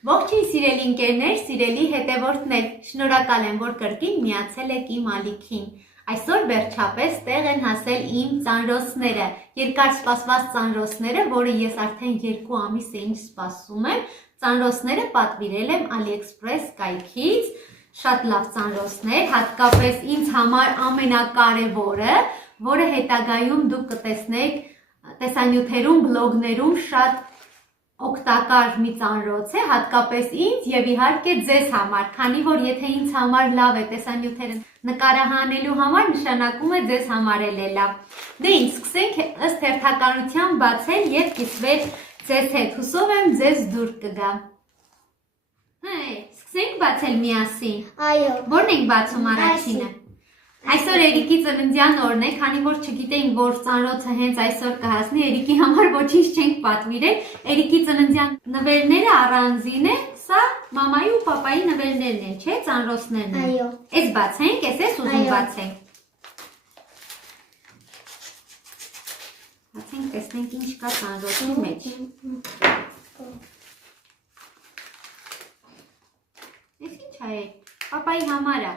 Ողջույն սիրելի ընկերներ, սիրելի հետևորդներ, շնորհակալ եմ, որ կրկին միացել եք իմ ալիքին։ Այսօր վերջապես տեղ են հասել իմ ծանրոցները, երկար սպասված ծանրոցները, որը ես արդեն 2 ամիս է ինչ սպասում եմ։ Ծանրոցները պատվիրել եմ AliExpress կայքից, շատ լավ ծանրոցներ, հատկապես ինձ համար ամենակարևորը, որը հետագայում դուք կտեսնեք տեսանյութերում, բլոգներում շատ օգտակար մի ծանրոց է, հատկապես ինձ եւ իհարկե ձեզ համար, քանի որ եթե ինձ համար լավ է տեսանյութերը նկարահանելու համար, նշանակում է ձեզ համար էլ է լավ։ Դե ինչ, սկսենք ըստ հերթականության բացել եւ կիսվել ձեզ հետ։ Հուսով եմ ձեզ դուր կգա։ Հե, սկսենք բացել միասին։ Այո։ Որն ենք բացում առաջինը։ Այսօր Էրիկի ծննդյան օրն է, քանի որ չգիտեինք, որ ծանրոցը հենց այսօր կհասնի, Էրիկի համար ոչինչ չենք պատվիրել։ Էրիկի ծննդյան նվերները առանձին են, սա մամայի ու պապայի նվերներն են, չէ՞, ծանրոցներն են։ Այո։ Էս բացենք, էս ուզում բացենք։ Բացենք, տեսնենք ինչ կա ծանրոցի մեջ։ Էս ինչ է։ Պապայի համար է։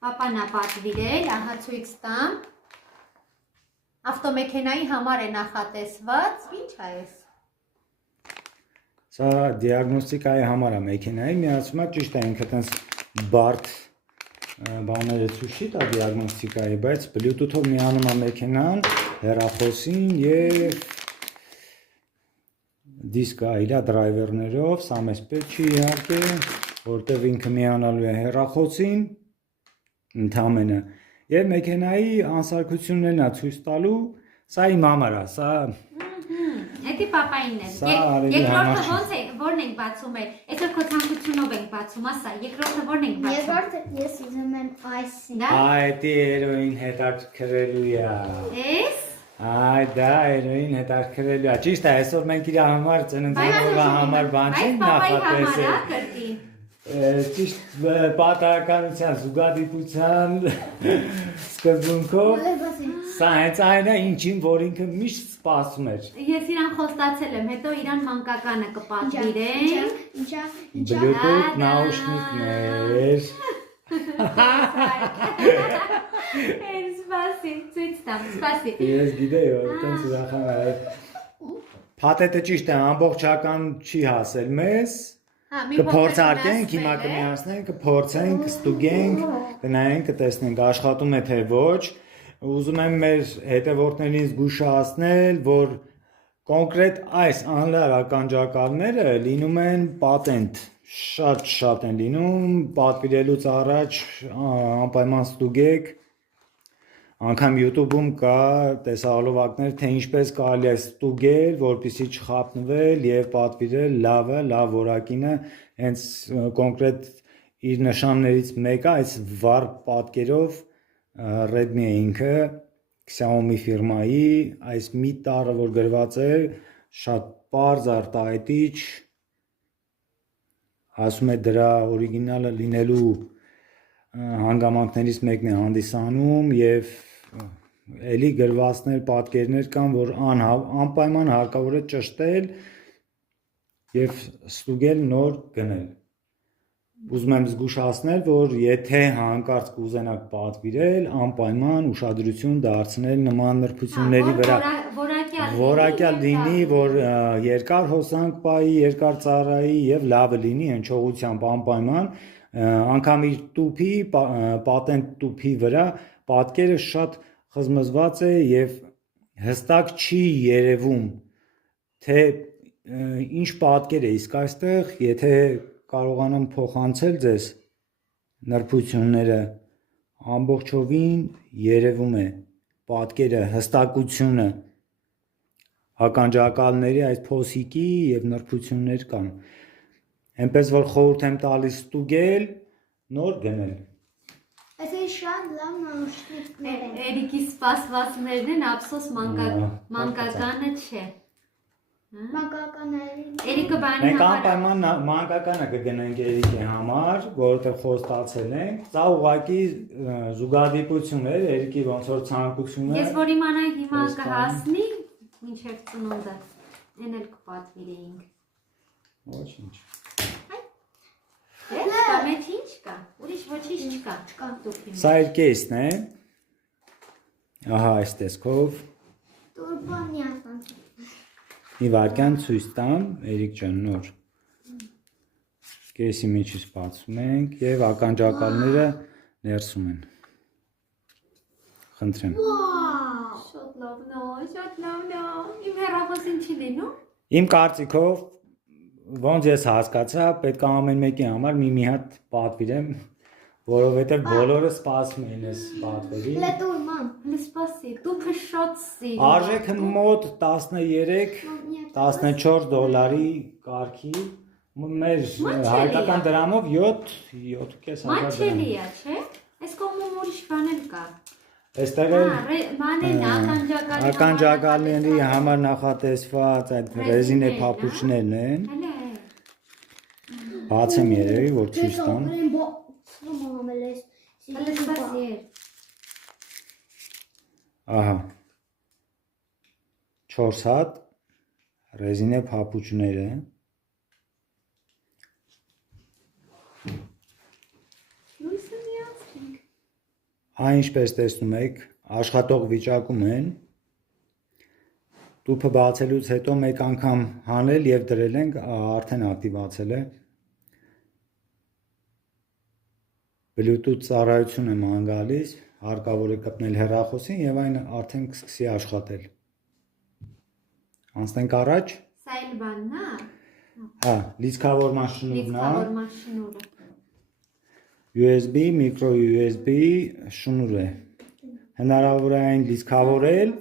Պապան է պատվիրել, ահա ցույց տամ։ Ավտոմեքենայի համար է նախատեսված։ Ինչ է էս։ Սա դիագնոստիկայի համար է մեքենայի, միացում է ճիշտ է ինքը տենց բարդ բաները ցույց տա դիագնոստիկայի, բայց Bluetooth-ով միանում է մեքենան, հեռախոսին եւ դիսկը իր դրայվերներով, սա մեզ պետք չի իհարկե, որտեղ ինքը միանալու է հեռախոսին ընդամենը եւ մեքենայի անսարքություններն է ցույց տալու, սա իմ համար է, սա Էդի պապային է։ Երկրորդը ո՞նց է, որն ենք բացում է։ Այսօր քո ցանկությունով ենք բացում, ասա, երկրորդը որն ենք բացում։ Երկրորդը ես ուզում եմ այսին։ Այդ երոին հետաքրքրելու է։ Էս։ Այ դա երոին հետաքրքրելու է։ Ճիշտ է, այսօր մենք իր համար ծննդյան օրվա համար բան չենք նախատեսել։ Ճիշտ պատահականության, զուգադիպության սկզբունքով սա հենց այն է ինչին, որ ինքը միշտ սպասում էր։ Ես իրան խոստացել եմ, հետո իրան մանկականը կպատվիրենք։ Ինչա։ Bluetooth նաուշնիկներ։ Սպասի, ցույց տամ, սպասի։ Ես գիտեի, որ այդպես ուրախան է։ Փաթեթը ճիշտ է, ամբողջական չի հասել մեզ։ Կփորձարկենք, հիմա կմիացնենք, կփորձենք, կստուգենք, կնայենք, կտեսնենք աշխատում է թե ոչ։ Ուզում եմ մեր հետևորդներին զգուշացնել, որ կոնկրետ այս անլար ականջակալները լինում են պատենտ, շատ են լինում, պատվիրելուց առաջ անպայման ստուգեք, անգամ YouTube-ում կա տեսահոլովակներ, թե ինչպես կարելի է ստուգել, որպեսզի չխաբնվել եւ պատվիրել լավ որակինը, հենց կոնկրետ իր նշաններից մեկը այս վառ պատկերով Redmi է ինքը, Xiaomi ֆիրմայի, այս մի տարը որ գրված է, շատ պարզ արտահայտիչ, ասում է դրա օրիգինալը լինելու հանգամանքներից մեկն է հանդիսանում եւ էլի գրվածներ, պատկերներ կան, որ անպայման հարկավոր է ճշտել եւ ստուգել նոր գնել։ Ուզում եմ զգուշացնել, որ եթե հանկարծ կուզենաք պատվիրել, անպայման ուշադրություն դարձնել նման նրբությունների վրա։ Որակյալ լինի, որ երկար հոսանք պայի, երկար ծառայի եւ լավը լինի հնչողությամբ անպայման, անգամ իր տուփի, պատենտ տուփի վրա պատկերը շատ խզմզված է եւ հստակ չի երևում, թե ինչ պատկեր է, իսկ այստեղ եթե կարողանամ փոխանցել ձեզ նրբությունները, ամբողջովին երևում է պատկերը, հստակությունը, ականջակալների այս փոսիկի եւ նրբություններ կան, այնպես որ խորհուրդ եմ տալիս ստուգել, նոր գնել։ Այս շատ լավ նաուշնիկներ են։ Էրիկի սպասվածներն են, ափսոս մանկականը չէ։ Մանկականներին։ Էրիկը բանի Մենք համար անպայման մանկականը կգնենք Էրիկի համար, որովհետև խոստացել ենք։ Սա ուղղակի զուգադիպություն էր, Էրիկի ոնց որ ցանկություն է։ Ես որ իմանայի հիմա կհասնի, մինչև ծնունդը, այն էլ կպատվիրեինք։ Ոչինչ։ չկա, մեջ ինչ կա։ Ուրիշ ոչինչ չկա։ Սա իր կեսն է։ Ահա այս տեսքով։ Տուրբոնիական։ Մի վարքյան ցույց տամ, Էրիկ ջան, նոր։ Կեսի միջից բացում ենք եւ ականջակալները ներսում են։ Խնդրեմ։ Շատ լավ նո, շատ լավ նո։ Իմ հեռախոսին չի լինում։ Իմ կարծիքով ոնց ես հասկացա, պետք է ամեն մեկի համար մի հատ պատվիրեմ, որովհետեւ բոլորը սպասում են այս պատվերի։ Լետուր մամ։ Լսպասի, դու փշոտ սիրում։ Արժեքը մոտ 13-14 դոլարի կարգի, մեր հայկական դրամով 7.5 Մաչելի է, չէ՞։ Այս կողմում ուրիշ բաներ կա։ Այստեղ Մանեն ականջակալների համար նախատեսված այդ ռեզինե փապուչներն են։ Բացեմ երևի, որ ցույց տամ։ Լսպասի։ Ահա 4 հատ ռեզինե փապուչներ են։ Այն ինչպես տեսնում եք, աշխատող վիճակում են։ Տուփը բացելուց հետո մեկ անգամ հանել եւ դրել ենք, արդեն ակտիվացել է։ Bluetooth ծառայություն է ման գալիս, հարկավոր է կպնել հեռախոսին եւ այն արդեն կսկսի աշխատել։ Անցնենք առաջ։ Սա էլ բանն է։ Հա, լիցքավորման շնուրն է։ Լիցքավորման շնուրը։ USB, micro USB շնուր է։ Հնարավոր է այն լիցքավորել։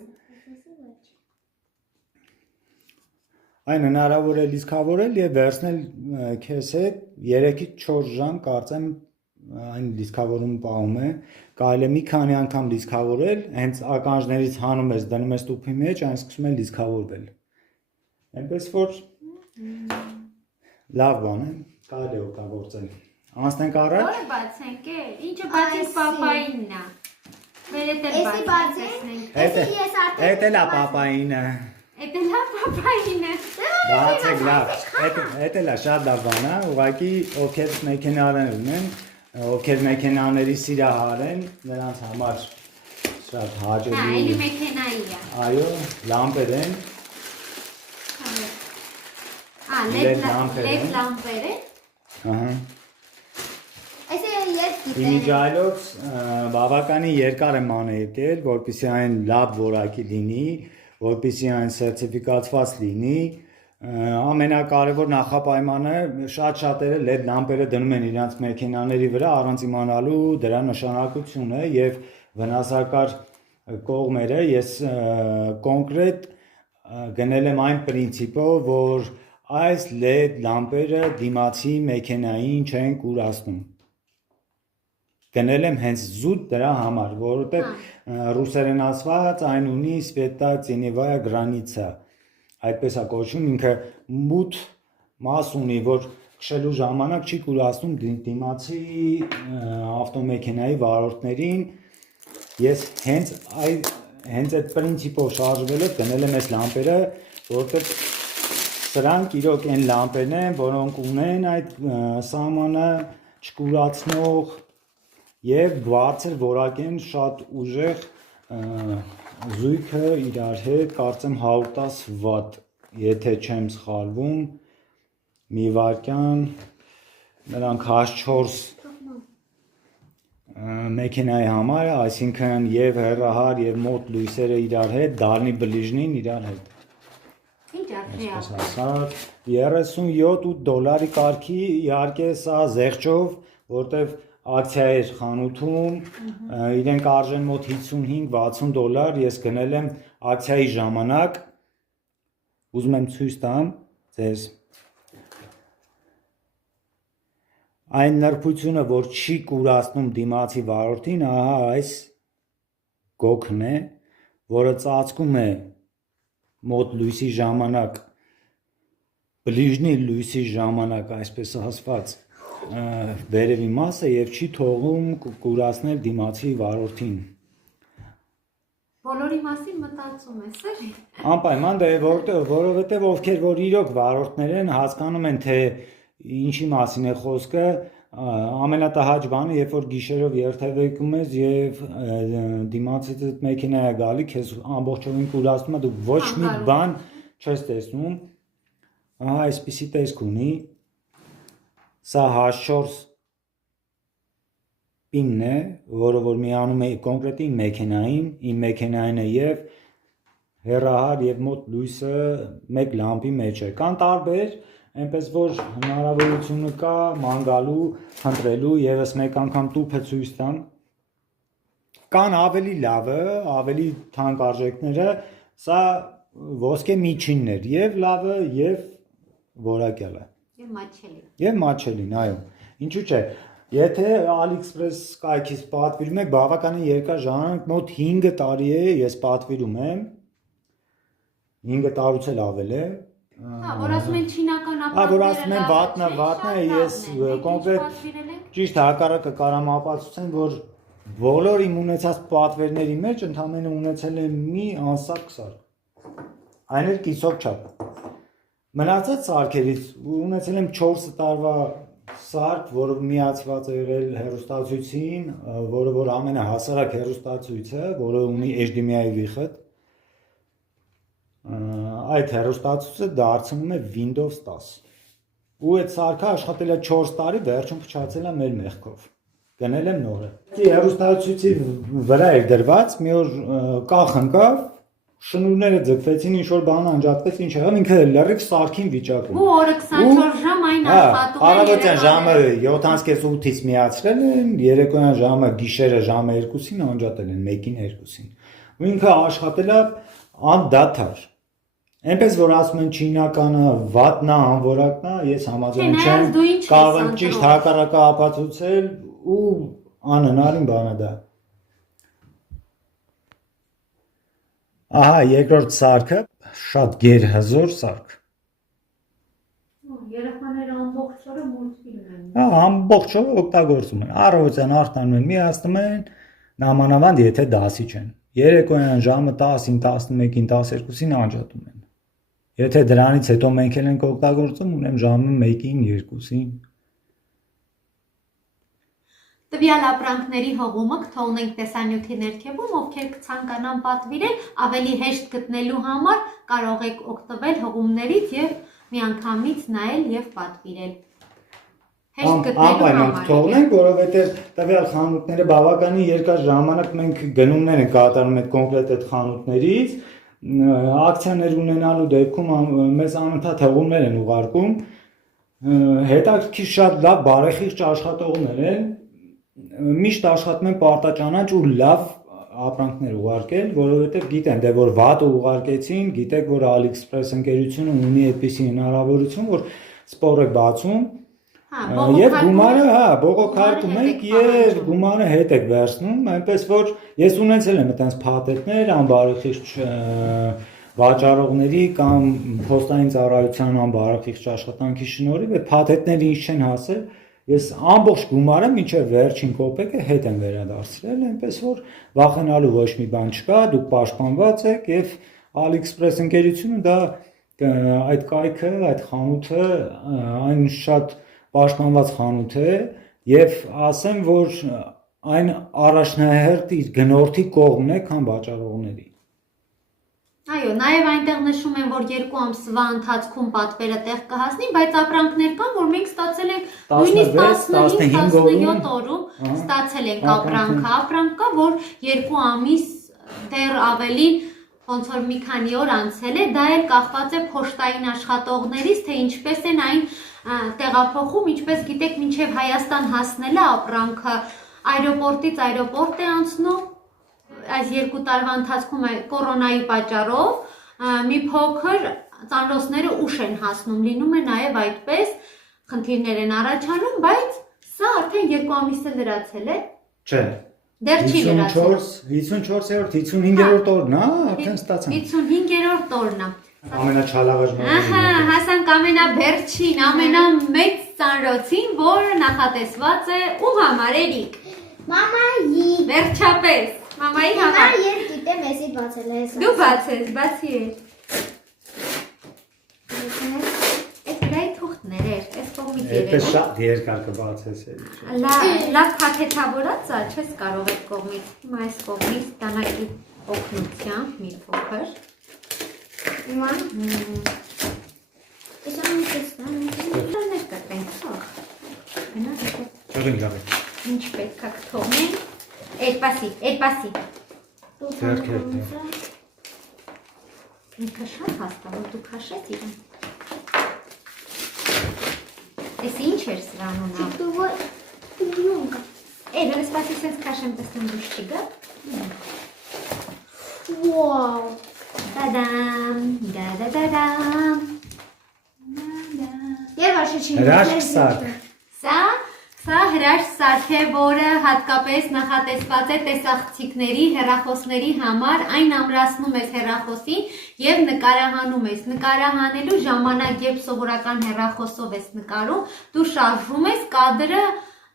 Այն հնարավոր է լիցքավորել եւ վերցնել քեզ հետ 3-ից 4 ժամ կարծեմ այն լիցքավորում պահում է։ Կարելի է մի քանի անգամ լիցքավորել, հենց ականջներից հանում ես, դնում ես տուփի մեջ, այն սկսում է լիցքավորվել։ Այնպես որ լավ բան է, կարելի է օգտագործել։ Անցնենք առաջ։ Որը բացենք է, ինչը բացենք պապայինն է։ Վերետ էլ բացենք։ Էդ էլ է պապայինը։ Էդ էլ է պապայինը։ Բացեք լավ։ Էդ էլ է շատ լավ բան է, ուղղակի ովքեր մեքենաներ ունեն, ովքեր մեքենաների սիրահար են, նրանց համար շատ հաճելի։ Հա, էլի մեքենայի է։ Այո, լամպեր են։ լեդ լամպեր է։ Ահա։ Այսը երբ Իմիջայլոց բավականին երկար եմ անեկել, որպեսզի այն լավ որակի լինի, որպեսզի այն սերտիֆիկացված լինի, ամենակարևոր նախապայմանը շատ շատերը LED լամպերը դնում են իրենց մեքենաների վրա առանց իմանալու դրա նշանակությունը եւ վնասակար կողմերը ես կոնկրետ գնել եմ այն պրինցիպով, որ այս LED լամպերը դիմացի մեքենային չեն կուրացնում։ Գնել եմ հենց զուտ դրա համար, որովհետև ռուսերեն ասված այն ունի Sveta Tsenevaya Granitsa, այդպես է կոչվում, ինքը մութ մաս ունի, որ քշելու ժամանակ չի կուրացնում դիմացի ավտոմեքենայի վարորդներին։ Ես հենց այդ պրինցիպով շարժվելով գնել եմ այս լամպերը, որովհետև սրանք իրոք այն լամպերն են, որոնք ունեն այդ սահմանը չկուրացնող եւ բարձր որակեն շատ ուժեղ զույգը իրար հետ կարծեմ 110 վատ, եթե չեմ սխալվում, մի վայրկյան նրանք H4 մեքենայի համար, այսինքն եւ հեռահար եւ մոտ լույսերը իրար հետ, դարնի բլիժնին իրար հետ։ Ինչ արժի է։ 37 դոլարի կարգի, իհարկե սա զեղչով, որտեվ ակցիա էր խանութում, իրենք արժեն մոտ 55-60 դոլար, ես գնել եմ ակցիայի ժամանակ, ուզում եմ ցույց տամ ձեզ այն նրբությունը, որ չի կուրացնում դիմացի վարորդին, ահա այս գոքն է, որը ծածկում է մոտ լույսի ժամանակ, բլիժնի լույսի ժամանակ, այսպես ասված, վերևի մասը եւ չի թողում կուրացնել դիմացի վարորդին։ Բոլորի մասին մտածում ես, էլի։ Անպայման դե որովհետեւ ովքեր որ իրոք վարորդներ են, հասկանում են թե ինչի մասին է խոսքը, ամենատահաճ բանը, երբ որ գիշերով երթևեկում ես եւ դիմացից մեքենա է գալի, քեզ ամբողջովին կուրացնում է, դու ոչ մի բան չես տեսնում։ Ահա այսպիսի տեսք ունի։ Սա H4 պինն է, որը որ միանում է կոնկրետ իմ մեքենային է եւ հեռահար եւ մոտ լույսը մեկ լամպի մեջ է։ Կան տարբեր, այնպես որ հնարավորությունը կա ման գալու, խնդրելու եւս մեկ անգամ տուփը ցույց տամ։ Կան ավելի լավը, ավելի թանկ արժեքները, սա ոսկե միջիններ, եւ լավը եւ որակյալը։ Եվ մատչելին, այո։ Ինչու՞ չէ։ Եթե AliExpress կայքից պատվիրում եք, բավականին երկար ժամանակ, մոտ 5 տարի է ես պատվիրում եմ։ 5 տարուց էլ ավել է։ Հա, որ ասում են չինական ապրանքները։ Որ ասում են վատնա, ես կոնկրետ ճիշտ հակառակը կարամ ապացուցեմ, որ բոլոր իմ ունեցած պատվերների մեջ ընդամենը ունեցել եմ մի անսարք սարք։ Այն էլ կիսով չափ։ Մնացած սարքերից ունեցել եմ 4 տարվա սարք, որը միացված է եղել հեռուստացույցին, որը որ ամենահասարակ հեռուստացույցը, որը ունի HDMI վիխտ։ Այդ հեռուստացույցը դարձնում է Windows 10։ Ու այդ սարքը աշխատել է 4 տարի, վերջում փչացել է մեր մեղքով։ Գնել եմ նորը։ Հեռուստացույցի վրա էր դրված, մի օր կախ ընկավ, շնուրները ձգվեցին, ինչ-որ բան անջատվեց, ինչ եղավ, ինքը լրիվ սարքին վիճակում։ Ու օրը 24 ժամ այն աշխատում է։ Առավոտյան ժամը 7:30-ից միացրել են, երեկոյան ժամը գիշերը ժամը 2-ին անջատել են, 1-ին 2-ին։ Ու ինքը աշխատել է անդադար։ Այնպես որ ասում են չինականը վատնա, անորակնա, ես համաձայն չեմ, կարող եմ ճիշտ հակառակը ապացուցել ու անհնարին բան է դա։ Ահա երկրորդ սարքը շատ գերհզոր սարք։ Երեխաները ամբողջ օրը մուլտֆիլմ են։ Հա, ամբողջ օրը օգտագործում են։ Առավոտյան արտանում են, միացնում են, նամանավանդ եթե դասի չեն։ Երեկոյան ժամը 10-ին, 11-ին, 12-ին անջատում են։ Եթե դրանից հետո մենք էլ ենք օգտագործում, ունեմ ժամը 1-ին, 2-ին։ Տվյալ ապրանքների հողումը կթողնենք տեսանյութի ներքևում, ովքեր կցանկանան պատվիրել, ավելի հեշտ գտնելու համար կարող եք օգտվել հողումներից եւ միանգամից նայել եւ պատվիրել։ Հեշտ գտնելու համար։ Թողնենք, որովհետեւ տվյալ խանութները բավականին երկար ժամանակ մենք գնումներ ենք կատարում այդ կոնկրետ այդ խանութներից, ակցիաներ ունենալու դեպքում մեզ անընդհատ հողումներ են ուղարկում, հետաքրքիր շատ լավ բարեխիղճ աշխատողներ են, միշտ աշխատում են պարտաճանաչ ու լավ ապրանքներ ուղարկել, որովհետև գիտեն, դե որ վատը ուղարկեցին, գիտեք, որ AliExpress ընկերությունը ունի այդպիսի հնարավորություն, որ սպոր է բացում, եւ գումարը, բողոքարկում եք եւ գումարը հետ եք վերցնում, այնպես որ ես ունեցել եմ այդպես փաթեթներ, անբարեխիղճ վաճառողների կամ փոստային ծառայության անբարեխիղճ աշխատանքի շնորհիվ այդ փաթեթները ինչ չեն հասել, ես ամբողջ գումարը մինչև վերջին կոպեկը հետ եմ վերադարձրել, այնպես որ վախենալու ոչ մի բան չկա, դուք պաշտպանված եք եւ AliExpress ընկերությունը դա այդ կայքը, այդ խանութը այն շատ պաշտպանված խանութ է եւ ասեմ, որ այն առաջնահերթ իր գնորդի կողմն է, քան վաճառողների։ Այո, նաև այնտեղ նշում են, որ 2 ամսվա ընթացքում պատվերը տեղ կհասնի, բայց ապրանքներ կան, որ մենք ստացել ենք նույնիսկ 15-17 օրում ստացել ենք ապրանք կա, որ 2 ամիս դեռ ավելին ոնց որ մի քանի օր անցել է, դա էլ կախված է փոստային աշխատողներից, թե ինչպես են այն տեղափոխում, ինչպես գիտեք, մինչև Հայաստան հասնելը ապրանքը այրոպորտից այրոպորտ է անցնում, այս 2 տարվա ընթացքում կորոնայի պատճառով մի փոքր ծանրոցները ուշ են հասնում, լինում է նաև այդպես, խնդիրներ են առաջանում, բայց սա արդեն 2 ամիս է լրացել է։ Չէ։ Դեռ չի լրացել։ 54-րդ, 55-րդ օրն է, արդեն ստացանք։ 55-րդ օրն է։ Ամենաչալավաժ Ահա, հասանք ամենաբերջին, ամենամեծ ծանրոցին, որը նախատեսված է ու համար Էրիկ։ Մամայի։ Վերջապես, մամայի համար։ Ես գիտեմ, էսի բացել է։ Դու բացես, բացի էր։ Այդ վրայի թուղթներ էր, այս կողմից Էդպես երևի։ շատ երկար կբացես էլի։ Լավ փաթեթավորած է, չես կարող այդ կողմից։ Հիմա այս կողմից դանակի օգնությամբ մի փոքր։ Հիմա ես անում եմ Դեռ կտրենք, թող։ Գնա հետո Ճորին լավ է։ ինչ պետք է կթողնենք։ Էդպասի։ Ձեռքերն Ինքը շատ հաստա, որ դու քաշես իրեն։ Էս ինչ էր սրան ունա։ Յունկա։ Դեռ սպասի սենց քաշեմ տեսնեմ դուշ չգա։ Վաու։ Դադամ, դադադադամ։ Եվ աշիչին։ Հրաշք սարք։ Սա հրաշք սարք է, որը հատկապես նախատեսված է տեսախցիկների, հեռախոսների համար, այն ամրացնում ես հեռախոսին և նկարահանում ես։ Նկարահանելու ժամանակ, երբ սովորական հեռախոսով ես նկարում, դու շարժում ես, կադրը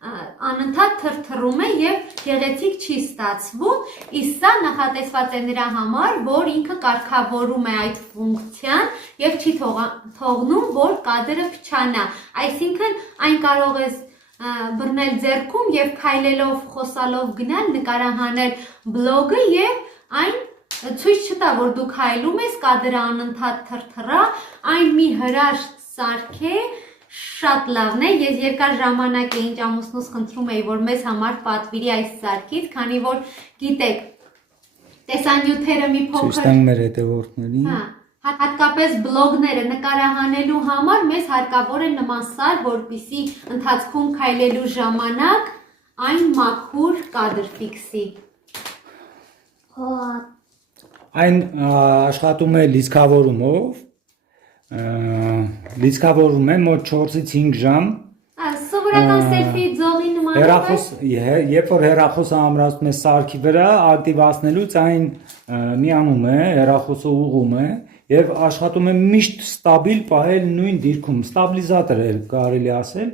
անընդհատ թրթռում է և գեղեցիկ չի ստացվում, իսկ սա նախատեսված է նրա համար, որ ինքը կարգավորում է այդ ֆունկցիան և չի թողնում, որ կադրը փչանա։ Այսինքն այն կարող ես բռնել ձեռքում և քայլելով, խոսալով գնալ, նկարահանել բլոգը և այն ցույց չտա, որ դու քայլում ես, կադրը անընդհատ թրթռա, այն մի հրաշք սարք է, շատ լավն է, ես երկար ժամանակ ինչ ամուսնուս խնդրում էի, որ մեզ համար պատվիրի այս սարքից, քանի որ գիտեք, տեսանյութերը մի փոքր Ցույց տանք մեր հետևորդներին։ Հատկապես բլոգները նկարահանելու համար մեզ հարկավոր է նման սարք, որպեսզի ընթացքում քայլելու ժամանակ այն մաքուր կադր ֆիքսի։ Այն աշխատում է լիցքավորումով, լիցքավորում է մոտ 4-ից 5 ժամ։ Սովորական սելֆի ձողի նման Երբ որ հեռախոսը ամրացնում է սարքի վրա, ակտիվացնելուց այն միանում է, հեռախոսը ուղղում է և աշխատում է միշտ ստաբիլ պահել նույն դիրքում, ստաբիլիզատոր է կարելի ասել։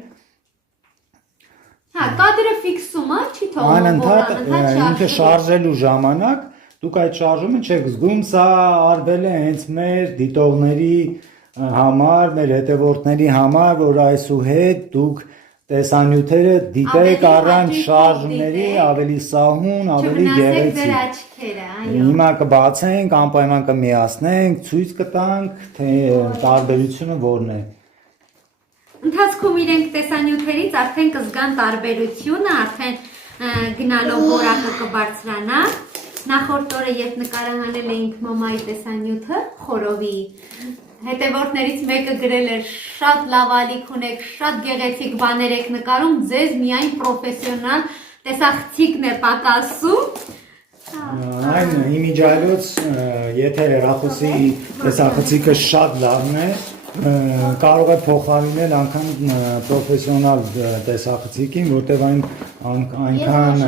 Կադրը ֆիքսում է, չի թողնում, որ Անընդհատ անընդհատ ինքը շարժելու ժամանակ դուք այդ շարժումը չեք զգում, սա արվել է հենց մեր դիտողների համար, մեր հետևորդների համար, որ այսուհետ դուք տեսանյութերը դիտեք առանց շարժումների, ավելի սահուն, ավելի գեղեցիկ։ Հիմա կբացենք, անպայման կմիացնենք, ցույց կտանք, թե տարբերությունը որն է։ Ընթացքում իրենք տեսանյութերից արդեն կզգան տարբերությունը, արդեն գնալով որակը կբարձրանա։ Նախորդ օրը երբ նկարահանել էինք մամայի տեսանյութը, խորովի հետևորդներից մեկը գրել էր շատ լավ ալիք ունեք, շատ գեղեցիկ բաներ եք նկարում, ձեզ միայն պրոֆեսիոնալ տեսախցիկն է պակասում։ Այն իմիջայլոց, եթե հեռախոսի տեսախցիկը շատ լավն է, կարող է փոխարինել անգամ պրոֆեսիոնալ տեսախցիկին, որտեղ այնքան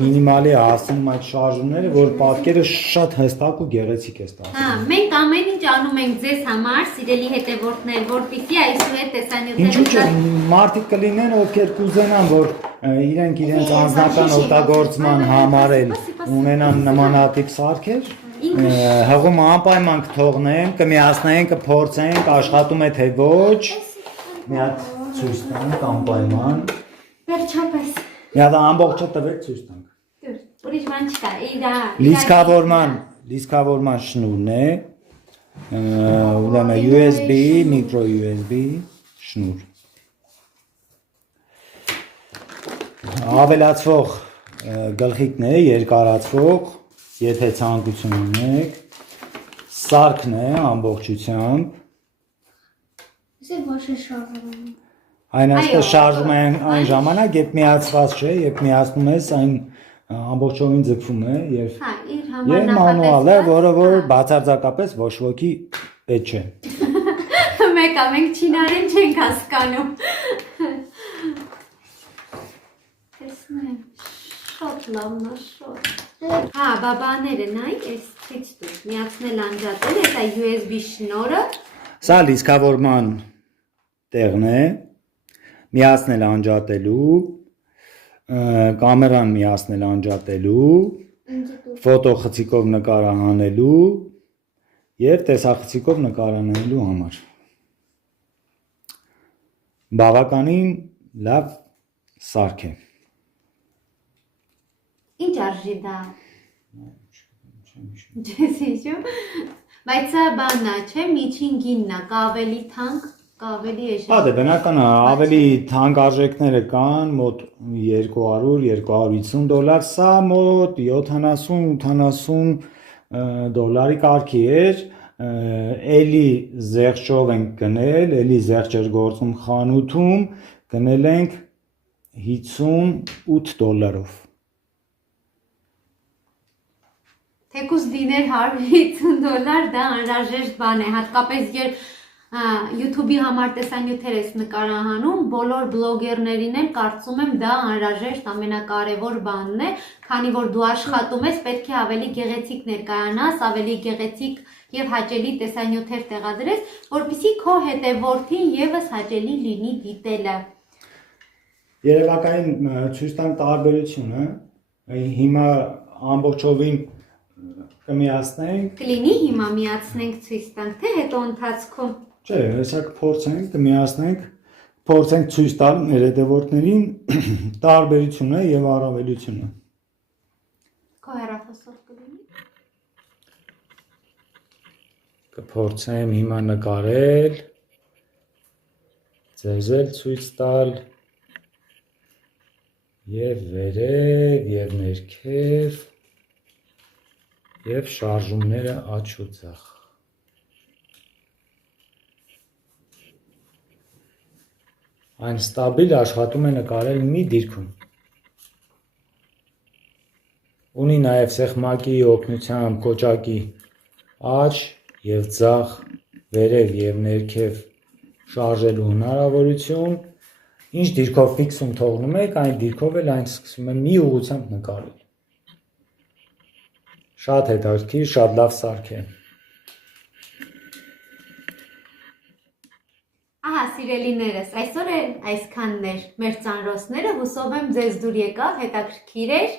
մինիմալի հասնում այդ շարժումները, որ պատկերը շատ հստակ ու գեղեցիկ է ստացվում։ Մենք ամեն ինչ անում ենք ձեզ համար, սիրելի հետևորդներ, որպեսզի այսուհետ Ինչու՞ չէ, տեսանյութերը մարդիկ կլինեն, ովքեր կուզենան, որ իրենք իրենց անձնական օգտագործման համար էլ ունենան նմանատիպ սարքեր, հղում անպայման կթողնենք, կմիացնենք, կփորձենք, աշխատում է թե ոչ, մի հատ ցույց տանք անպայման։ Վերջապես Մի հատ ամբողջը տվեք ցույց տանք։ ուրիշ բան չկա, Լիցքավորման շնուրն է, ուրեմն USB, micro USB շնուր։ Ավելացվող գլխիկն է, երկարացվող, եթե ցանկություն ունեք, սարքն է ամբողջությամբ։ Այն այսպես շարժում է այն ժամանակ, երբ միացված չէ, երբ միացնում ես, այն ամբողջովին ձգվում է և մանուալ է, որը որ բացարձակապես ոչ ոքի պետք չէ։ Մեկա, մենք չինարեն չենք հասկանում։ Տեսնեմ, շատ լավն է, շատ։ Բաբաները նայ, ես ցույց տուր, միացնել անջատել, ես այ USB շնորը։ Սա լիցքավորման տեղն է, միացնել անջատելու, կամերան միացնել անջատելու, ֆոտոխցիկով նկարահանելու և տեսախցիկով նկարահանելու համար։ բավականին լավ սարք է։ Ինչ արժի դա։ Չես հիշում։ Բայց սա բանն է, չէ, միջին գինն է, կա ավելի թանկ, կա ավելի էժան։ Հա, դե բնական է, ավելի թանկ արժեքները կան, մոտ 200-250 $, սա մոտ 70-80 $-ի կարգի էր, էլի զեղչով ենք գնել, էլի զեղչ էր գործում խանութում, գնել ենք 58 $-ով։ Թեկուզ դիներ 150 $, դա անհրաժեշտ բան է, հատկապես երբ YouTube-ի համար տեսանյութեր ես նկարահանում, բոլոր բլոգերներին եմ կարծում եմ դա անհրաժեշտ ամենակարևոր բանն է, քանի որ դու աշխատում ես, պետք է ավելի գեղեցիկ ներկայանաս, ավելի գեղեցիկ եւ հաճելի տեսանյութեր տեղադրես, որպեսզի քո հետևորդին եւս հաճելի լինի դիտելը։ Երևակային ցույց տանք տարբերությունը, հիմա ամբողջովին կմիացնենք։ Կլինի հիմա միացնենք ցույց տանք, թե հետո ընթացքում։ Չէ, հեսա կփորձենք, կմիացնենք, փորձենք ցույց տալ մեր հետևորդներին տարբերությունը եւ առավելությունը։ Քո հեռախոսով կլինի։ Կփորձեմ հիմա նկարել, ձեզ էլ ցույց տալ եւ վերև եւ ներքև եւ շարժումները աջ ու ձախ։ Այն ստաբիլ աշխատում է նկարել մի դիրքում։ Ունի նաև սեղմակի օգնությամբ կոճակի աջ եւ ձախ, վերև եւ ներքև շարժելու հնարավորություն։ Ինչ դիրքով ֆիքսում թողնում եք, այն դիրքով էլ այն սկսում է մի ուղղությամբ նկարել։ Շատ հետաքրքիր, շատ լավ սարք է։ Ահա, սիրելիներս, այսօր է այսքանն էր մեր ծանրոցները, հուսով եմ ձեզ դուր եկավ, հետաքրքիր էր,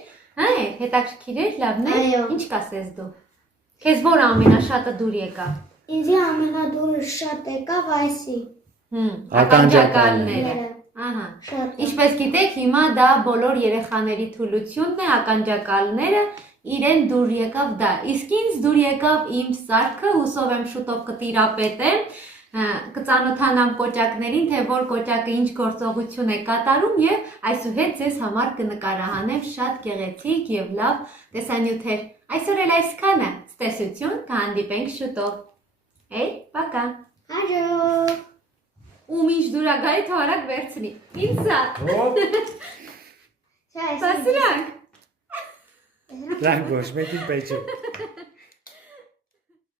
հետաքրքիր էր, լավն է, ինչ կասես դու։ Քեզ որ ամենաշատը դուր եկավ։ Ինձի ամենադուրը շատ եկավ այսի։ Ականջակալները։ Ահա։ Շատ։ Ինչպես գիտեք, հիմա դա բոլոր երեխաների թուլությունն է, ականջակալները իրեն դուր եկավ դա։ Իսկ ինձ դուր եկավ իմ սարքը, հուսով եմ շուտով կտիրապետեմ, կծանոթանամ կոճակներին, թե որ կոճակը ինչ գործողություն է կատարում եւ այսուհետ ձեզ համար կնկարահանեմ շատ գեղեցիկ եւ լավ տեսանյութեր։ Այսօր էլ այսքանը, ցտեսություն, կհանդիպենք շուտով։ Պակա։ Հաջող։ Ում ինչ դուրագարի թողարակ վերցնի։ Ինձա։ Սա էս։ Սասրանք։ Դրանք ոչ մեկին պետք չէ։